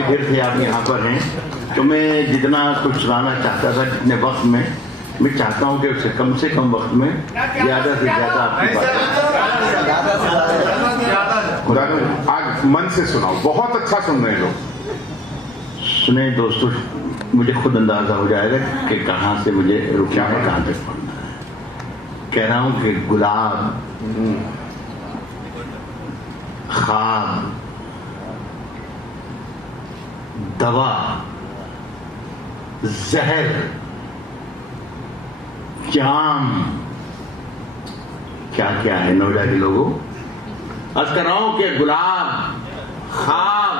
काफी देर से आप यहाँ पर हैं, तो मैं जितना कुछ सुनाना चाहता था जितने वक्त में, मैं चाहता हूँ कि उससे कम वक्त में ज्यादा से ज्यादा आपकी बात आज मन से सुनाओ, बहुत अच्छा सुन रहे हैं लोग। सुने दोस्तों, मुझे खुद अंदाजा हो जाएगा कि कहाँ से मुझे रुकना है, कहाँ तक पढ़ना है। कह रहा हूँ कि गुलाब, खाब, दवा, जहर, जाम, क्या क्या है नोएडा के लोगों। अर्ज कर रहा हूं कि गुलाब, खाब,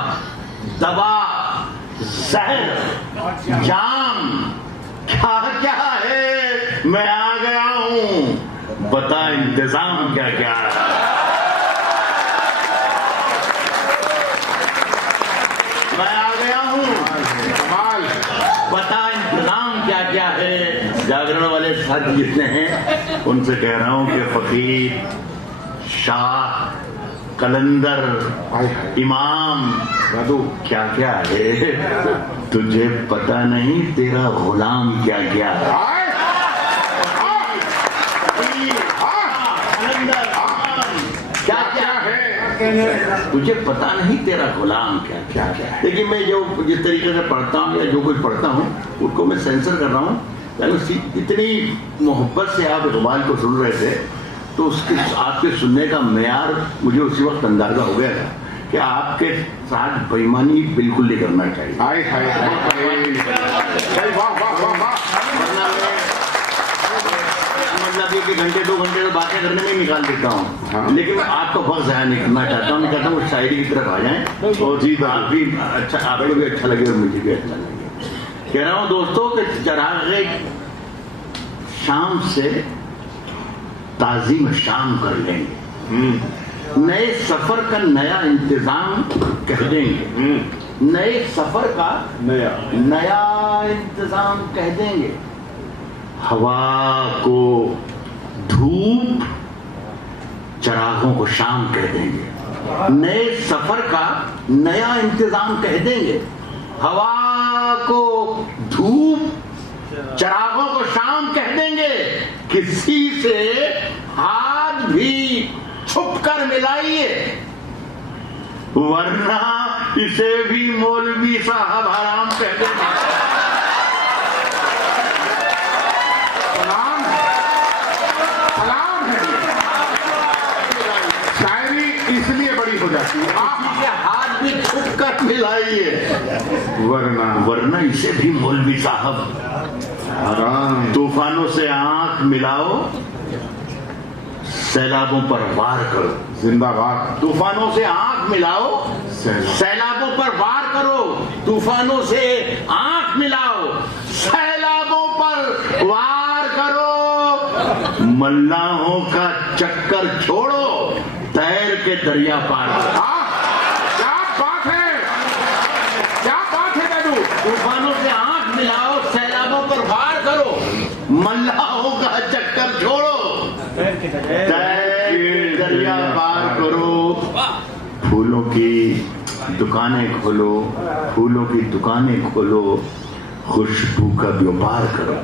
दवा, जहर, जाम, क्या क्या है। मैं आ गया हूं, बता इंतजाम क्या क्या है। मैं आ गया हूं, बता इंतजाम क्या क्या है। जागरण वाले साथी जितने हैं उनसे कह रहा हूं कि फकीर, शाह, कलंदर, इमाम, क्या क्या है। तुझे पता नहीं तेरा गुलाम क्या क्या है। क्या क्या है, तुझे पता नहीं तेरा गुलाम क्या क्या है। लेकिन मैं जो जिस तरीके से पढ़ता हूँ या जो कुछ पढ़ता हूँ उसको मैं सेंसर कर रहा हूँ। इतनी मोहब्बत से आप इकबाल को सुन रहे थे तो उसके आपके सुनने का मेयार मुझे उसी वक्त अंदाजा हो गया था कि आपके साथ बेईमानी बिल्कुल नहीं करना चाहिए। हाय हाय हाय, वाह वाह वाह वाह। मतलब एक घंटे 2 घंटे तो बातें करने में निकाल देता हूँ। हाँ। लेकिन आपका वक्त ज़ाया नहीं करना चाहता हूँ। मैं कहता हूँ शायरी की तरफ आ जाएं और जी आप भी अच्छा, आपको भी अच्छा लगे और मुझे भी अच्छा लगे। कह रहा हूँ दोस्तों कि चराग़े शाम से ताज़ीम शाम कर लेंगे, नए सफर का नया इंतजाम कह देंगे, नए सफर का नया इंतजाम कह देंगे। हवा को धूप, चरागों को शाम कह देंगे, नए सफर का नया इंतजाम कह देंगे। हवा को धूप, चरागों को शाम कह देंगे। किसी से हाथ भी छुप कर मिलाइए, वरना इसे भी मौलवी साहब हराम कह देंगे। सलाम है। शायरी इसलिए बड़ी हो जाती है, किसी के हाथ भी छुप कर मिलाइए, वरना इसे भी मौलवी साहब हराम। तूफानों से आंख मिलाओ, सैलाबों पर वार करो। जिंदाबाद। तूफानों से आंख मिलाओ, सैलाबों पर वार करो। तूफानों से आंख मिलाओ, सैलाबों पर वार करो। मल्लाहों का चक्कर छोड़ो, तैर के दरिया पार करो। क्या बात है, क्या बात है दादू। तूफानों से आंख मिलाओ, सैलाबों पर वार करो। मल्लाहों का चक्कर छोड़ो, दरिया पार करो। फूलों की दुकानें खोलो, फूलों की दुकानें खोलो, खुशबू का व्यापार करो।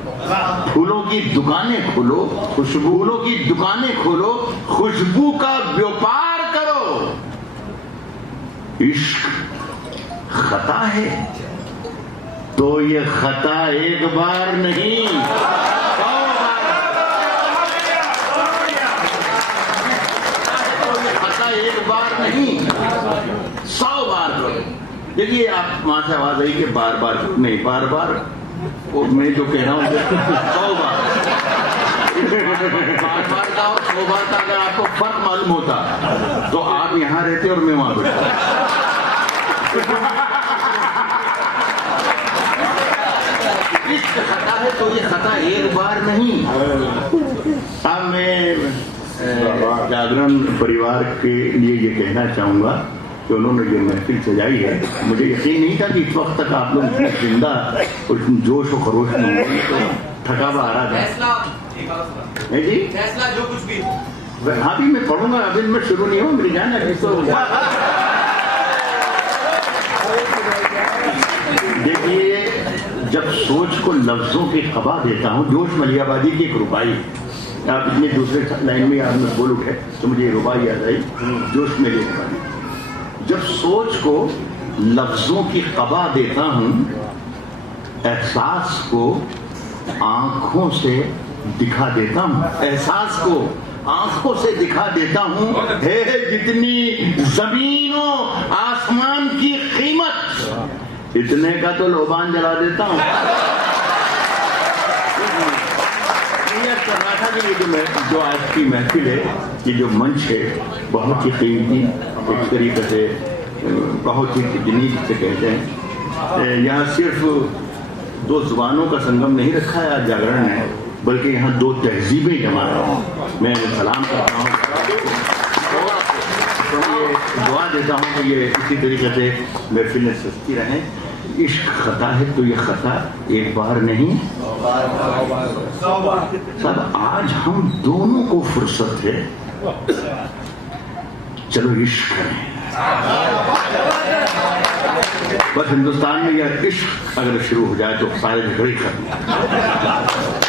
फूलों की दुकानें खोलो, फूलों की दुकानें खोलो, खुशबू का व्यापार करो। इश्क खता है तो ये खता एक बार नहीं, 100 बार। खता एक बार नहीं, 100 बार करो। देखिए आप वहां से आवाज आई कि बार बार नहीं, बार बार मैं जो कह रहा हूँ 100 बार। बार बार का और 100 बार का अगर आपको फर्क मालूम होता तो आप यहाँ रहते और मैं वहां बैठता। इश्क खता है तो ये खता एक बार नहीं। अब मैं जागरण परिवार के लिए ये कहना चाहूंगा कि उन्होंने जो महफिल सजाई है, मुझे यकीन नहीं था कि इस वक्त तक आप लोग इतने जिंदा और जोश और खरोश में होंगे। तो थकावा आ रहा था है जी, फैसला जो कुछ भी। हाँ भी मैं पढ़ूंगा, अभी मैं शुरू नहीं हूँ, मेरी जान है तो देखिए, जब सोच को लफ्जों की खबा देता हूँ, जोश मलियाबादी की एक रुबाई, आप इतने दूसरे लाइन में आपने बोल उठे तो मुझे रुबाई याद आई, जोश मलियाबादी। जब सोच को लफ्जों की खबा देता हूँ, एहसास को आंखों से दिखा देता हूँ, एहसास को आंखों से दिखा देता हूँ, है जितनी जमीनों आसमान की कीमत, इतने का तो लोबान जला देता हूँ। कर्नाटक की जो आज की महफिल है, ये जो मंच है, बहुत ही कीमती, एक तरीके से बहुत ही कितनी से कहते हैं। यहाँ सिर्फ दो जुबानों का संगम नहीं रखा है आज जागरण ने, बल्कि यहाँ दो तहजीबें जमा है। मैं सलाम करता हूँ, दुआ देता हूँ कि ये इसी तरीके से महफिलें सस्ती रहें। इश्क खता है तो ये खता एक बार नहीं, सब आज हम दोनों को फुर्सत है, चलो इश्क करें। बस हिंदुस्तान में यह इश्क अगर शुरू हो जाए तो सारे झगड़े खत्म।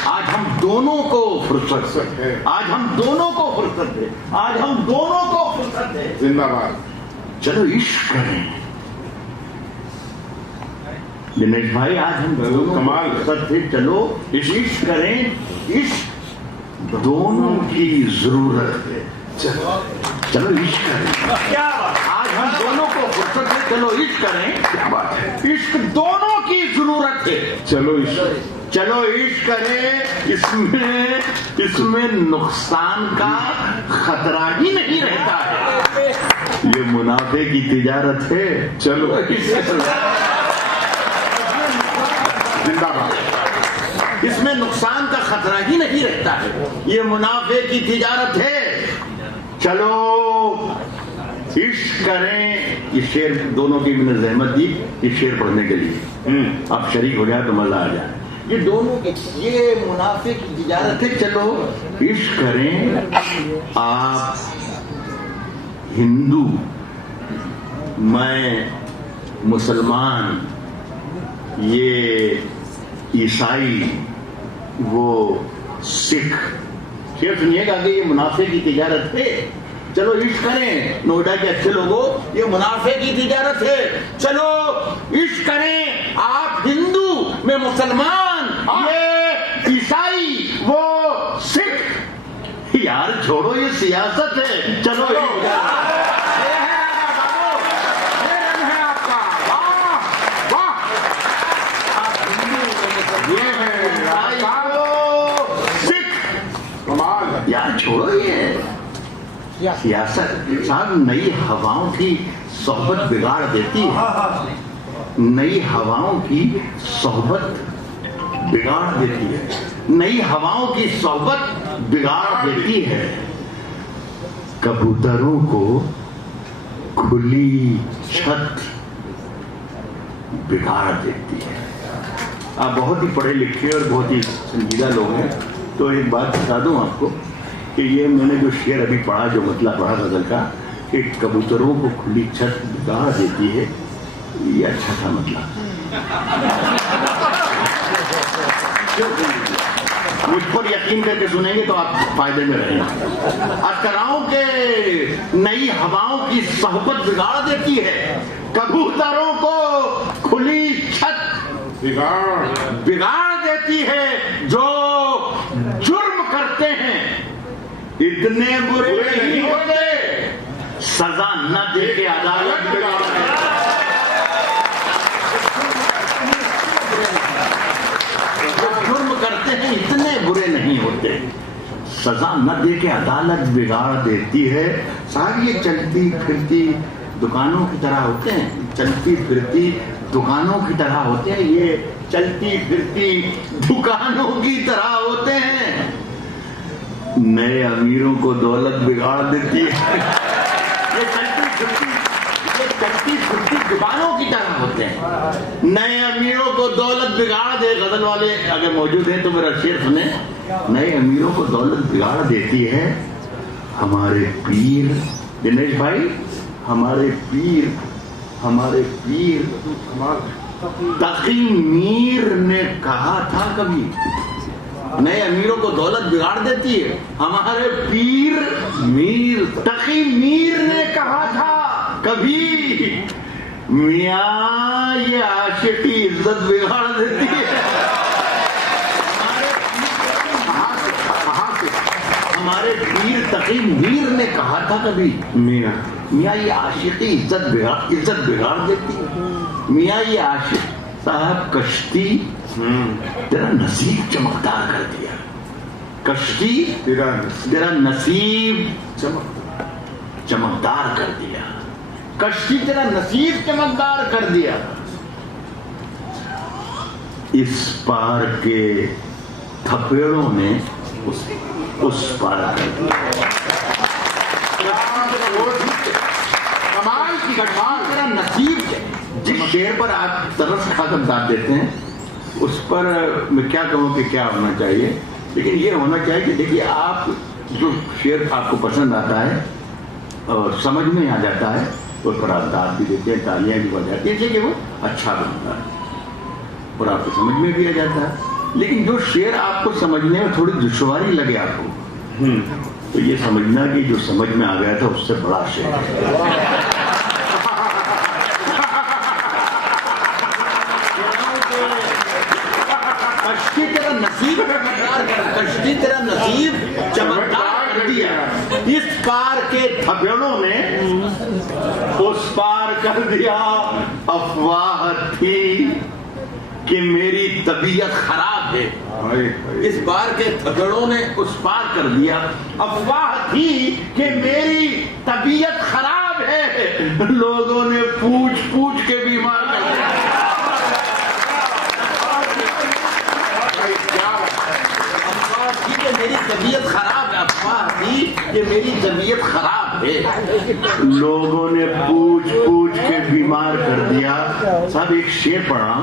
आज हम दोनों को फुर्सत है, आज हम दोनों को फुर्सत है, आज हम दोनों को फुर्सत है, जिंदाबाद। चलो इश्क करें। दिनेश भाई, आज हम दोनों कमाल फुर्सत है, चलो इश्क करें। इश्क दोनों की जरूरत है, चलो इश्क करें। क्या बात, आज हम दोनों को फुर्सत है, चलो इश्क करें। क्या बात है, इश्क दोनों की जरूरत है, चलो इश्क, चलो इश्क करें। इसमें नुकसान का खतरा ही नहीं रहता है, ये मुनाफे की तिजारत है, चलो जिंदाबाद। इसमें नुकसान का खतरा ही नहीं रहता है, ये मुनाफे की तिजारत है, चलो इश्क करें। ये शेर दोनों की मैंने जहमत दी इस शेर पढ़ने के लिए, अब शरीक हो जाए तो मजा आ जाए। ये दोनों के, ये मुनाफे की तिजारत है, चलो इश्क करें। आप हिंदू, मैं मुसलमान, ये ईसाई, वो सिख। शेर सुनिएगा कि ये मुनाफे की तिजारत है, चलो इश्क करें। नोएडा के अच्छे लोगों, ये मुनाफे की तिजारत है, चलो इश्क करें। आप हिंदू, मैं मुसलमान, ये ईसाई, वो सिख। यार छोड़ो, ये सियासत है, चलो यार छोड़ो ये सियासत। साहब, नई हवाओं की सोहबत बिगाड़ देती है, नई हवाओं की सोहबत बिगाड़ देती है, नई हवाओं की सोहबत बिगाड़ देती है। कबूतरों को खुली छत बिगाड़ देती है। आप बहुत ही पढ़े लिखे और बहुत ही संजीदा लोग हैं, तो एक बात बता दूं आपको कि ये मैंने जो शेर अभी पढ़ा, जो मतलब पढ़ा गजल का, कि कबूतरों को खुली छत बिगाड़ देती है, ये अच्छा था मतलब। मुझ पर यकीन करके सुनेंगे तो आप फायदे में रहेंगे। अकराओं के नई हवाओं की सोहबत बिगाड़ देती है, कबूतरों को खुली छत बिगाड़ देती है। जो जुर्म करते हैं इतने बुरे नहीं होते, सजा न दे के अदालत बिगाड़ते हैं। जो जुर्म करते हैं इतने बुरे नहीं होते, सजा न दे के अदालत बिगाड़ देती है। सारी ये चलती फिरती दुकानों की तरह होते हैं, चलती फिरती दुकानों की तरह होते हैं, ये चलती फिरती दुकानों की तरह होते हैं। नए अमीरों को दौलत बिगाड़ देती है। ये चलती फिरती दुकानों की तरह होते हैं, नए अमीरों को दौलत बिगाड़ दे। गजल वाले अगर मौजूद हैं तो मेरा शेर सुने। नए अमीरों को दौलत बिगाड़ देती है हमारे पीर। दिनेश भाई, हमारे पीर हमारे पीर तकी मीर ने कहा था कभी, नए अमीरों को दौलत बिगाड़ देती है। हमारे पीर मीर तकी मीर ने कहा था कभी, मियां ये आशिकी इज्जत बिगाड़ देती है। हमारे पीर तकी मीर ने कहा था कभी, मियां ये आशिकी इज्जत बिगाड़ देती है। मियां ये आशिक साहब कश्ती तेरा नसीब चमकदार कर दिया, कश्ती तेरा नसीब चमकदार कर दिया, कश्ती तेरा नसीब चमकदार कर दिया। इस पार के थपेड़ों ने उस पार कर दिया। कमाल की घटना तेरा नसीब है। जिस शेर पर आप तरस खाकर दाद देते हैं, उस पर मैं क्या कहूँ कि क्या होना चाहिए, लेकिन ये होना चाहिए कि देखिए आप जो शेर आपको पसंद आता है और समझ में आ जाता है, तो पर आप दाद भी देते हैं, तालियां भी बजाते हैं, कि वो अच्छा बनता है और आपको समझ में भी आ जाता है। लेकिन जो शेर आपको समझने में थोड़ी दुश्वारी लगे आपको, तो ये समझना कि जो समझ में आ गया था उससे बड़ा शेर है। कश्ती तेरा नसीब चमत्कार कर दिया। इस पार के थपेड़ों ने उस पार कर दिया। अफवाह थी कि मेरी तबीयत खराब है, इस बार के थपेड़ों ने उस पार कर दिया। अफवाह थी कि मेरी तबीयत खराब है, लोगों ने पूछ पूछ के बीमार कर दिया। मेरी तबीयत खराब है, अफवाह थी कि मेरी तबीयत खराब है, लोगों ने पूछ पूछ के बीमार कर दिया। साहब एक शेर पढ़ा,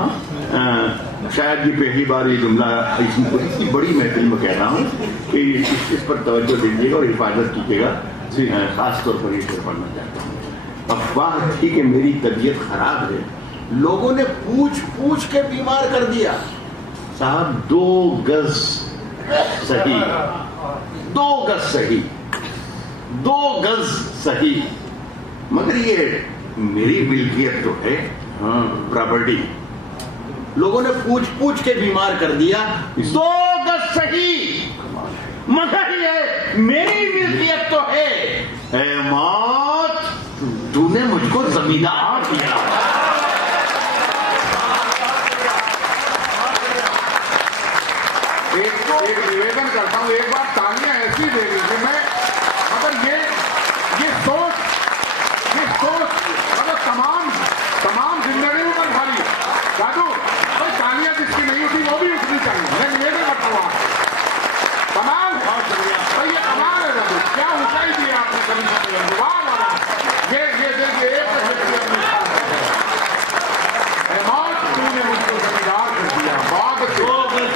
शायद ये पहली बार ये जुमला इतनी बड़ी महफिल में कह रहा हूँ कि इस पर तवज्जो दीजिएगा और हिफाजत कीजिएगा, खास तौर पर ये शेर पढ़ना चाहता हूँ। अफवाह थी कि मेरी तबीयत खराब है, लोगों ने पूछ पूछ के बीमार कर दिया। साहब 2 गज सही, 2 गज सही, 2 गज सही, मगर ये मेरी मिल्कियत तो है, प्रॉपर्टी। लोगों ने पूछ पूछ के बीमार कर दिया। 2 गज सही, मगर ये मेरी मिल्कियत तो है। ऐ मौत, तूने मुझको जमींदार दिया। एक निवेदन करता हूँ, एक बार तालियां ऐसी दे दीजिए। मैं मगर ये सोच मतलब तमाम जिंदगी में भारी दादू भाई, तालियां जिसकी नहीं उठी वो भी उठनी चाहिए। मैं निवेदन करता हूँ तमाम भाई, ये कमाल है दादू, क्या ऊंचाई दी आपने कभी। ये देखिए मौत, तूने मुझको जमींदार कर दिया। बहुत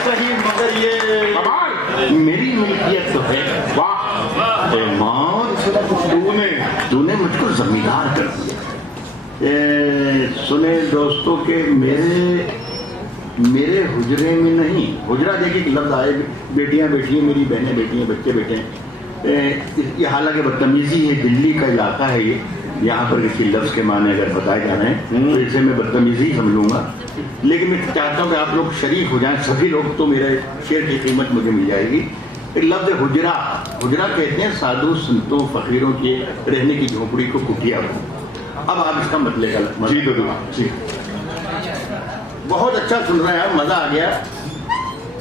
सही, मगर ये मेरी मिल्कियत तो है। वाह मौत, तूने मुझको जमींदार कर दिया। सुने दोस्तों के मेरे हुजरे में नहीं, हुजरा देखिए कि लफ्ज आए, बेटियां बैठी हैं, मेरी बहनें बैठी हैं, बच्चे बैठे हैं। ये हालांकि बदतमीजी है, दिल्ली का इलाका है ये, यहाँ पर किसी लफ्ज के माने अगर बताए जा रहे हैं तो इसे मैं बदतमीजी समझूंगा। लेकिन मैं चाहता हूँ कि आप लोग शरीक हो जाएं, सभी लोग, तो मेरे शेर की कीमत मुझे मिल जाएगी। एक लफ्ज हुजरा, हुजरा कहते हैं साधु संतों फकीरों के रहने की झोपड़ी को कुटिया को। अब आप इसका मतलब जी दो जी, बहुत अच्छा सुन रहे हैं, मजा आ गया।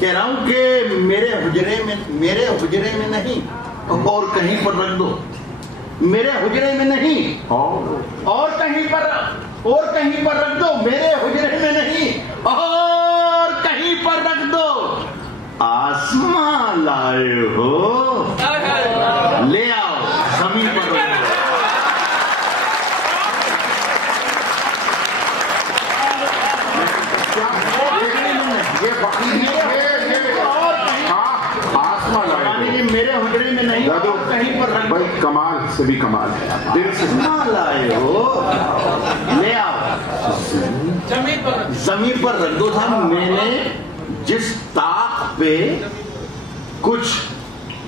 कह रहा हूँ कि मेरे हुजरे में नहीं और कहीं पर रख दो, मेरे हुजरे में नहीं और कहीं पर रख दो, मेरे हुजरे में नहीं और कहीं पर रख दो। आसमां लाए हो, ले आओ जमीन पर रख दो। ये फकीर आसमां लाए, मेरे हुजरे में नहीं वहीं पर रख। भाई कमाल से भी कमाल है, दिल से कमाल आए हो, ले आओ जमीन पर रख दो साहब। मैंने जिस ताक पे कुछ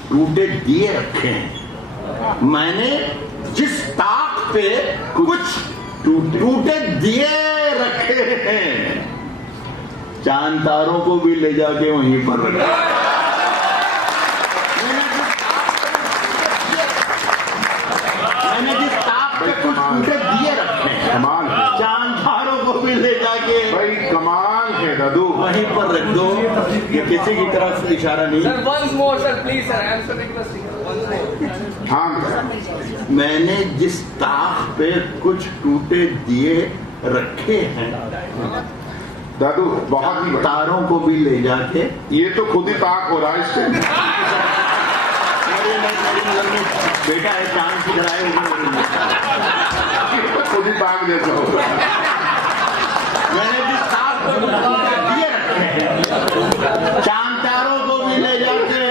टूटे दिए रखे हैं, मैंने जिस ताक पे कुछ टूटे दिए रखे हैं, चांद तारों को भी ले जाके वहीं पर रखा। मैंने जिस ताक पे कुछ टूटे दिए रखे हैं, कमाल है। चांद तारों को भी ले जाके भाई कमाल है दादू। वहीं पर रख दो। ये किसी की तरफ से इशारा नहीं। Sir, once more, sir, please, sir. I am so requesting. Once more. हाँ मैंने जिस ताक पे कुछ टूटे दिए रखे हैं, दादू बहुत ही बढ़िया। तारों को भी ले जाके ये तो खुद ही ताक हो रहा है इससे। बेटा है चांद की तरह ये तो खुद ही ताक जैसा हो रहा है। मैंने जिस ताक पे कुछ टूटे दिए रखे हैं, चांद तारों को भी ले जाके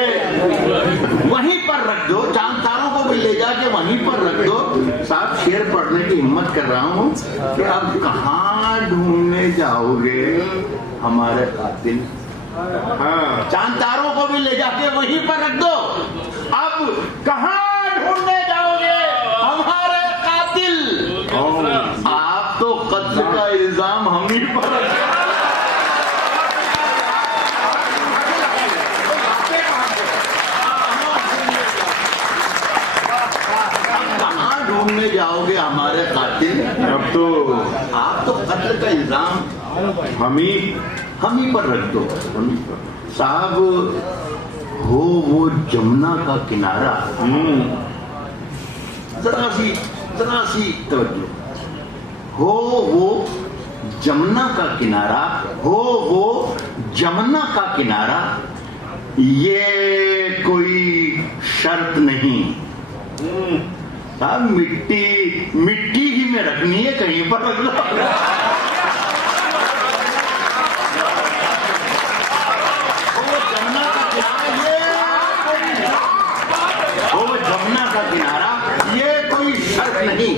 वहीं पर रख दो। चांद तारों को भी ले जाके वहीं पर रख दो। साहब शेर पढ़ने की हिम्मत कर रहा हूँ कि अब कहाँ ढूंढने जाओगे हमारे कातिल। हाँ चांद तारों को भी ले जाके वहीं पर रख दो। अब कहाँ ढूंढने जाओगे हमारे कातिल। आप तो कत्ल का इल्जाम हम ही पर रखें। कहाँ ढूंढने जाओगे हमारे कातिल। अब तो आप तो कत्ल का इल्जाम हम ही पर रख दो। साहब हो वो जमुना का किनारा, जरा सी तवज्जो। हो वो जमुना का किनारा, हो वो जमुना का किनारा, ये कोई शर्त नहीं। साहब मिट्टी ही में रखनी है, कहीं पर रख लो। किनारा ये कोई शर्त नहीं,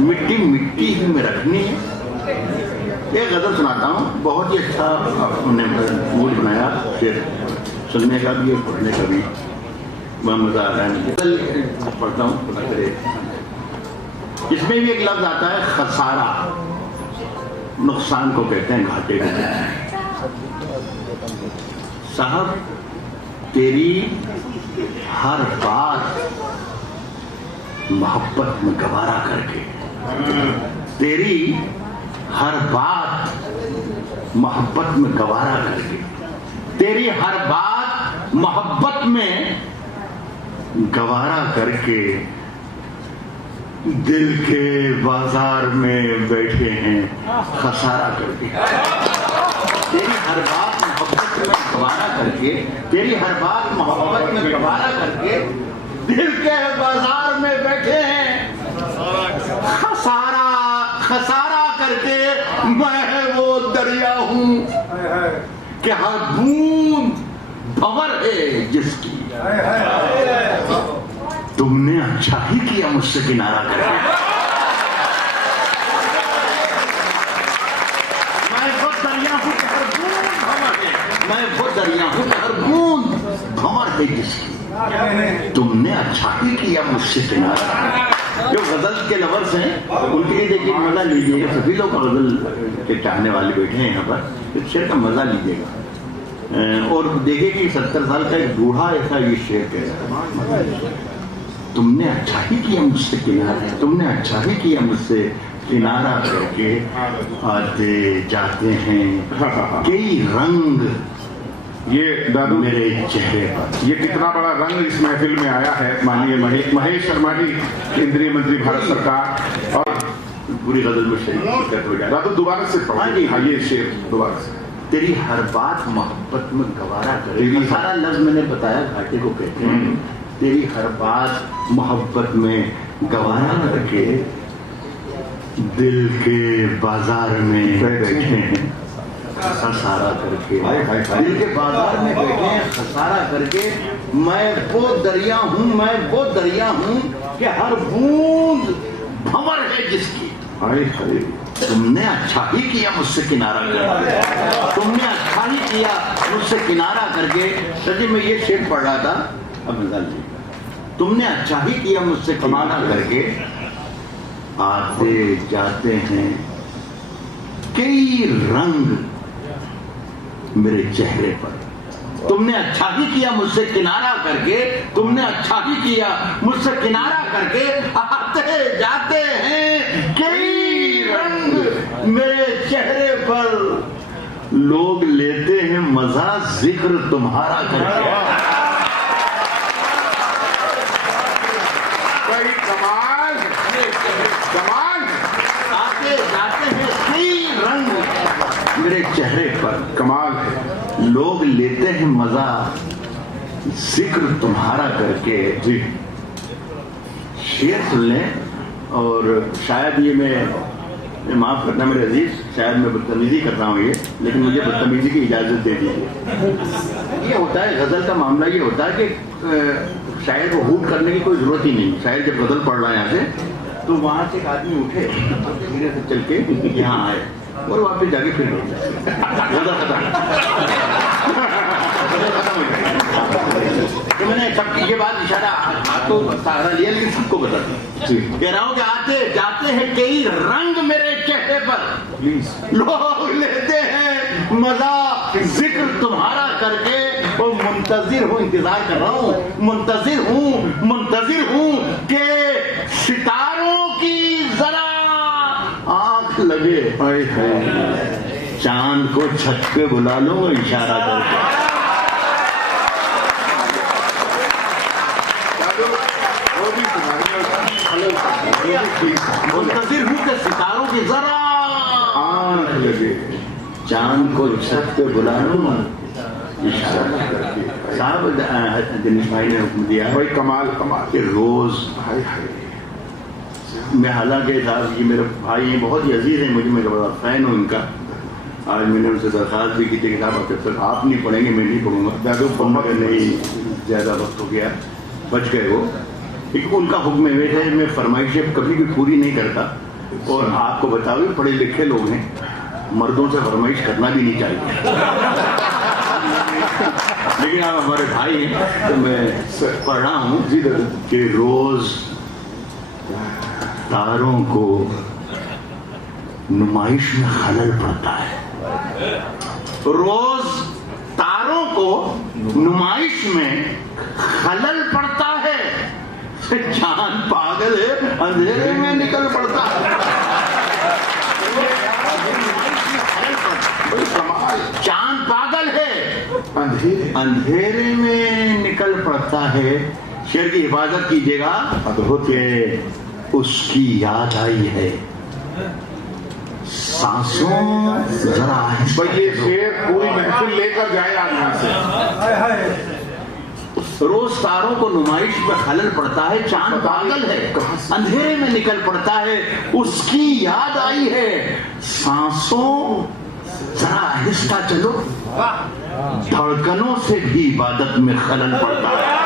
मिट्टी ही में रखनी है। एक गजल सुनाता हूँ, बहुत ही अच्छा उन्होंने मूड बनाया, फिर सुनने का भी और पढ़ने का भी बड़ा मजा आ रहा है। पढ़ता हूँ, पता करे। इसमें भी एक लफ्ज आता है खसारा, नुकसान को कहते हैं, घाटे को कहते हैं। साहब तेरी हर बात मोहब्बत में गवारा करके, तेरी हर बात मोहब्बत में गवारा करके, तेरी हर बात मोहब्बत में गवारा करके, दिल के बाजार में बैठे हैं खसारा करके। तेरी हर बात मोहब्बत में गवारा करके, तेरी हर बात मोहब्बत में गवारा करके, दिल के बाजार में बैठे हैं खसारा करके। मैं वो दरिया हूँ कि हर बूंद भंवर है जिसकी। तुमने अच्छा ही किया मुझसे किनारा करके। मैं वो दरिया हूँ कि हर बूंद भंवर है, मैं वो दरिया हूँ कि हर बूंद भंवर है जिसकी। तुमने अच्छा ही किया मुझसे किनारा। जो गजल के लवर्स हैं उनके लिए देखिए मजा लीजिएगा। सभी लोग गजल के चाहने वाले बैठे हैं यहाँ पर, इस शेर का मजा लीजिएगा और देखिए कि 70 साल का एक बूढ़ा ऐसा ये शेर कह रहा है। तुमने अच्छा ही किया मुझसे किनारा, तुमने अच्छा ही किया मुझसे किनारा करके। आते जाते हैं कई रंग ये दादू मेरे चेहरे पर। ये कितना बड़ा रंग इस महफिल में आया है। माननीय महेश शर्मा जी, केंद्रीय मंत्री भारत सरकार। और पूरी गजल में शरीक हो जाए। दादू दोबारा से पढ़िए। हाँ ये शेर दोबारा से। तेरी हर बात मोहब्बत में गवारा करे। सारा लफ्ज मैंने बताया घाटे को कहते हैं। तेरी हर बात मोहब्बत में गवारा करके, दिल के बाजार में बैठे हैं खसारा करके। दिल के बाजार में बैठे हैं खसारा करके, मैं वो दरिया हूं, मैं वो दरिया हूं कि हर बूंद भंवर है जिसकी। हाय हाय, तुमने अच्छा ही किया मुझसे किनारा करके, तुमने अच्छा ही किया मुझसे किनारा करके। सर जी मैं ये शेर पढ़ रहा था, अब निकाल लीजिए। तुमने अच्छा ही किया मुझसे किनारा करके, आते जाते हैं कई रंग मेरे चेहरे पर। तुमने अच्छा ही किया मुझसे किनारा करके, तुमने अच्छा ही किया मुझसे किनारा करके, आते जाते हैं कई रंग मेरे चेहरे पर। लोग लेते हैं मजा जिक्र तुम्हारा करके। भाई कमाल कमाल। आते जाते हैं कई रंग मेरे चेहरे पर, कमाल है। लोग लेते हैं मजा जिक्र तुम्हारा करके। जी शेर सुन लें। और शायद ये मैं माफ करना मेरे अजीज, शायद मैं बदतमीजी कर रहा हूँ ये, लेकिन मुझे बदतमीजी की इजाजत दे दीजिए। ये होता है गजल का मामला, ये होता है कि शायद वो हूट करने की कोई जरूरत ही नहीं। शायद जब गजल पढ़ रहा है यहाँ से, तो वहां से एक आदमी उठे, धीरे से चल के यहाँ आए और वापस जाके फिर गजल खत्म हो जाएगी। तो मैंने सब ये बात इशारा तो सहारा लिया, लेकिन सबको बता दूं। कह रहा हूं कि आते जाते हैं कई रंग मेरे चेहरे पर, प्लीज। लोग लेते हैं मजा जिक्र तुम्हारा करके। वो मुंतजिर हूं, इंतजार कर रहा हूं, मुंतजिर हूं कि सितारों की जरा आंख लगे। हाय हाय, चांद को छत पे बुला लो इशारा करके। मुंतजिर हूं कि सितारों की जरा आंख लगे, चांद को छत पे बुला लो इशारा करके। साहब दिनेश भाई ने हुक्म दिया भाई कमाल कमाल। कि रोज, हाय हाय, मैं हालांकि साहब ये मेरे भाई हैं, बहुत ही अजीज हैं मुझे, मैं बड़ा फैन हूँ इनका। आज मैंने उनसे दरख्वास्त भी की थी कि साहब अब आप नहीं पढ़ेंगे, मैं नहीं पढ़ूंगा। दादू पढ़ूंगा नहीं, ज्यादा वक्त हो गया, बच गए वो। क्योंकि उनका हुक्म है, मैं फरमाइशें कभी भी पूरी नहीं करता। और आपको बताओ पढ़े लिखे लोग हैं, मर्दों से फरमाइश करना भी नहीं चाहिए। लेकिन आप हमारे भाई हैं तो मैं पढ़ रहा हूँ कि रोज तारों को नुमाइश में खलल पड़ता है। रोज तारों को नुमाइश में खलल पड़ता है। चांद पागल है, अंधेरे में निकल पड़ता है। चांद पागल है, अंधेरे में निकल पड़ता है। शेर की हिफाजत कीजिएगा कि उसकी याद आई है, सांसों जरा भाई ये शेर पूरी महफिल लेकर जाए आज यहाँ से। रोज तारों को नुमाइश में खलल पड़ता है, चांद पागल है, अंधेरे में निकल पड़ता है, उसकी याद आई है, सांसों जरा आहिस्ता चलो, धड़कनों से भी इबादत में खलल पड़ता है।